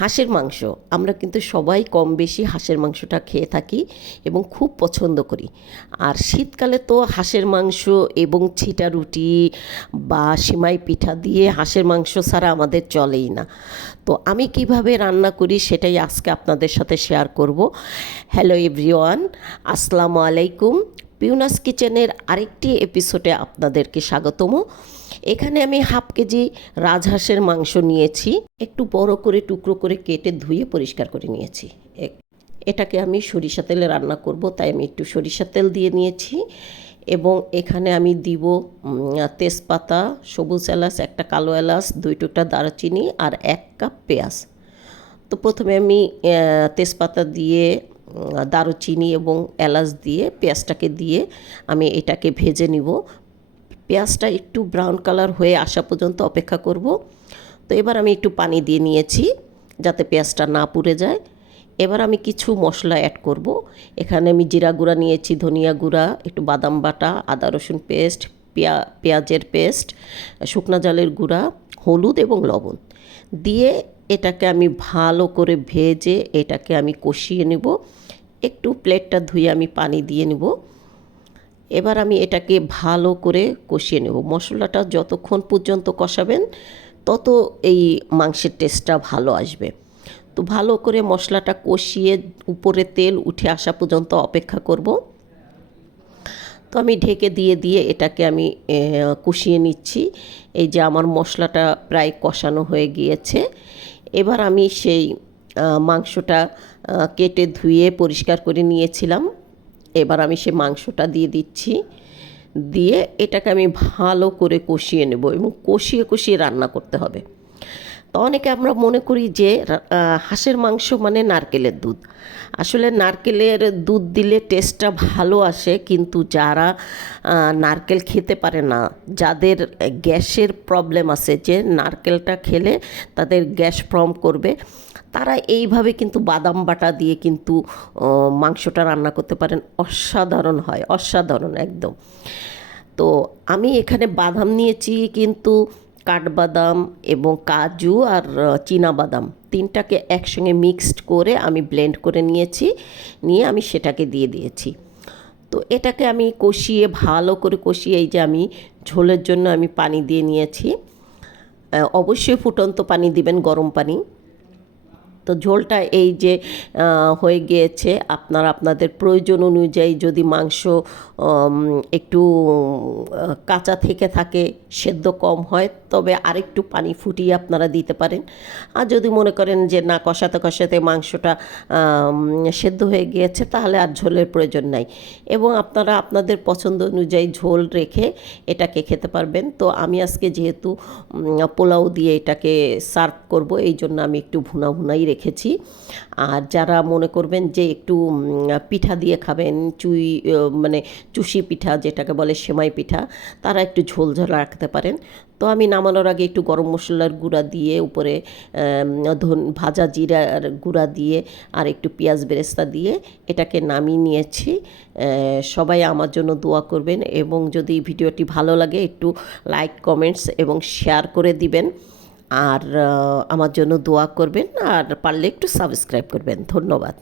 হাঁসের মাংস আমরা কিন্তু সবাই কম বেশি হাঁসের মাংসটা খেয়ে থাকি এবং খুব পছন্দ করি। আর শীতকালে তো হাঁসের মাংস এবং ছিটা রুটি বা সিমাই পিঠা দিয়ে হাঁসের মাংস ছাড়া আমাদের চলেই না। তো আমি কিভাবে রান্না করি সেটাই আজকে আপনাদের সাথে শেয়ার করব। হ্যালো এভরিওয়ান, আসসালামু আলাইকুম। পিউনাস কিচেনের আরেকটি এপিসোডে আপনাদেরকে স্বাগতম। এখানে আমি হাফ কেজি রাজহাঁসের মাংস নিয়েছি, একটু বড় করে টুকরো করে কেটে ধুয়ে পরিষ্কার করে নিয়েছি। এটাকে আমি সরিষা তেলে রান্না করব, তাই আমি একটু সরিষা তেল দিয়ে নিয়েছি। এবং এখানে আমি দিব তেজপাতা, সবুজ এলাচ, একটা কালো এলাচ, 2 টুকরা দারুচিনি আর 1 কাপ পেঁয়াজ। তো প্রথমে আমি তেজপাতা দিয়ে, দারুচিনি এবং এলাচ দিয়ে, পেঁয়াজটাকে দিয়ে আমি এটাকে ভেজে নিব। পেঁয়াজটা একটু ব্রাউন কালার হয়ে আসা পর্যন্ত অপেক্ষা করব। তো এবার আমি একটু পানি দিয়ে নিয়েছি যাতে পেঁয়াজটা না পুড়ে যায়। এবার আমি কিছু মশলা অ্যাড করব। এখানে আমি জিরা গুঁড়া নিয়েছি, ধনিয়া গুঁড়া, একটু বাদাম বাটা, আদা রসুন পেস্ট, পেঁয়াজের পেস্ট, শুকনা ঝালের গুঁড়া, হলুদ এবং লবণ দিয়ে এটাকে আমি ভালো করে ভেজে এটাকে আমি কষিয়ে নেব। একটু প্লেটটা ধুয়ে আমি পানি দিয়ে নেব। এবার আমি এটাকে ভালো করে কষিয়ে নেব। মশলাটা যতক্ষণ পর্যন্ত কষাবেন তত এই মাংসের টেস্টটা ভালো আসবে। তো ভালো করে মশলাটা কষিয়ে উপরে তেল উঠে আসা পর্যন্ত অপেক্ষা করব। তো আমি ঢেকে দিয়ে দিয়ে এটাকে আমি কষিয়ে নিচ্ছি। এই যে আমার মশলাটা প্রায় কষানো হয়ে গিয়েছে। এবার আমি সেই মাংসটা কেটে ধুয়ে পরিষ্কার করে নিয়েছিলাম, এবার আমি সেই মাংসটা দিয়ে দিচ্ছি। দিয়ে এটাকে আমি ভালো করে কষিয়ে নেব এবং কষিয়ে কষিয়ে রান্না করতে হবে। তো অনেকে আমরা মনে করি যে হাঁসের মাংস মানে নারকেলের দুধ। আসলে নারকেলের দুধ দিলে টেস্টটা ভালো আসে, কিন্তু যারা নারকেল খেতে পারে না, যাদের গ্যাসের প্রবলেম আছে, যে নারকেলটা খেলে তাদের গ্যাস ফর্ম করবে, তারা এইভাবে কিন্তু বাদাম বাটা দিয়ে কিন্তু মাংসটা রান্না করতে পারেন। অসাধারণ হয়, অসাধারণ একদম। তো আমি এখানে বাদাম নিয়েছি, কিন্তু কাঠবাদাম এবং কাজু আর চীনা বাদাম তিনটাকে একসঙ্গে মিক্সড করে আমি ব্লেন্ড করে নিয়েছি, নিয়ে আমি সেটাকে দিয়ে দিয়েছি। তো এটাকে আমি কষিয়ে ভালো করে কষিয়ে, এই যে আমি ঝোলের জন্য আমি পানি দিয়ে নিয়েছি। অবশ্যই ফুটন্ত পানি দিবেন, গরম পানি। তো ঝোলটা এই যে হয়ে গিয়েছে। আপনারা আপনাদের প্রয়োজন অনুযায়ী যদি মাংস একটু কাঁচা থেকে থাকে, সেদ্ধ কম হয়, তবে আরেকটু পানি ফুটিয়ে আপনারা দিতে পারেন। আর যদি মনে করেন যে না, কষাতে কষাতে মাংসটা সেদ্ধ হয়ে গিয়েছে, তাহলে আর ঝোলের প্রয়োজন নাই। এবং আপনারা আপনাদের পছন্দ অনুযায়ী ঝোল রেখে এটাকে খেতে পারবেন। তো আমি আজকে যেহেতু পোলাও দিয়ে এটাকে সার্ভ করব, এই জন্য আমি একটু ভুনা ভুনাই রেখেছি। আর যারা মনে করবেন যে একটু পিঠা দিয়ে খাবেন, মানে চুষি পিঠা যেটাকে বলে, সেমাই পিঠা, তারা একটু ঝোল ঝোল রাখতে পারেন। তো আমি নামানোর আগে একটু গরম মশলার গুঁড়া দিয়ে, উপরে ভাজা জিরার গুঁড়া দিয়ে আর একটু পেঁয়াজ বেরেস্তা দিয়ে এটাকে নামিয়ে নিয়েছি। সবাই আমার জন্য দোয়া করবেন, এবং যদি ভিডিওটি ভালো লাগে একটু লাইক, কমেন্টস এবং শেয়ার করে দিবেন। আর আমার জন্য দোয়া করবেন, আর পারলে একটু সাবস্ক্রাইব করবেন। ধন্যবাদ।